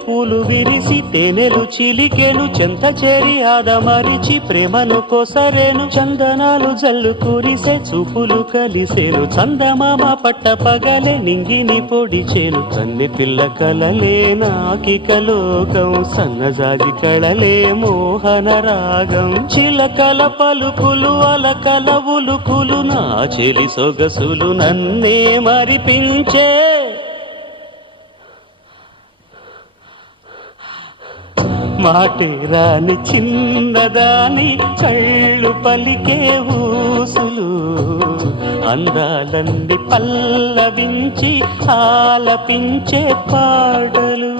పూలు విరిసి తేనెలు చిలికెను చెంత చేరి ఆదమరిచి ప్రేమను కోసరేను చందనాలు జల్లు కురిసే చూపులు కలిసేను చందమామ పట్ట పగలే నింగిని పొడిచేను కన్నె పిల్ల కలలే నాకిక లోకం సన్నజాజి కళలే మోహన రాగం చిలకల పలుకులు అలకల ఉలుకులు నా చెలి సొగసులు నన్నే మరిపించే మాటే రాని చిన్నదాని కళ్ళు పలికే ఊసులు అందాలన్నీ పల్లవించి ఆలపించే పాటలు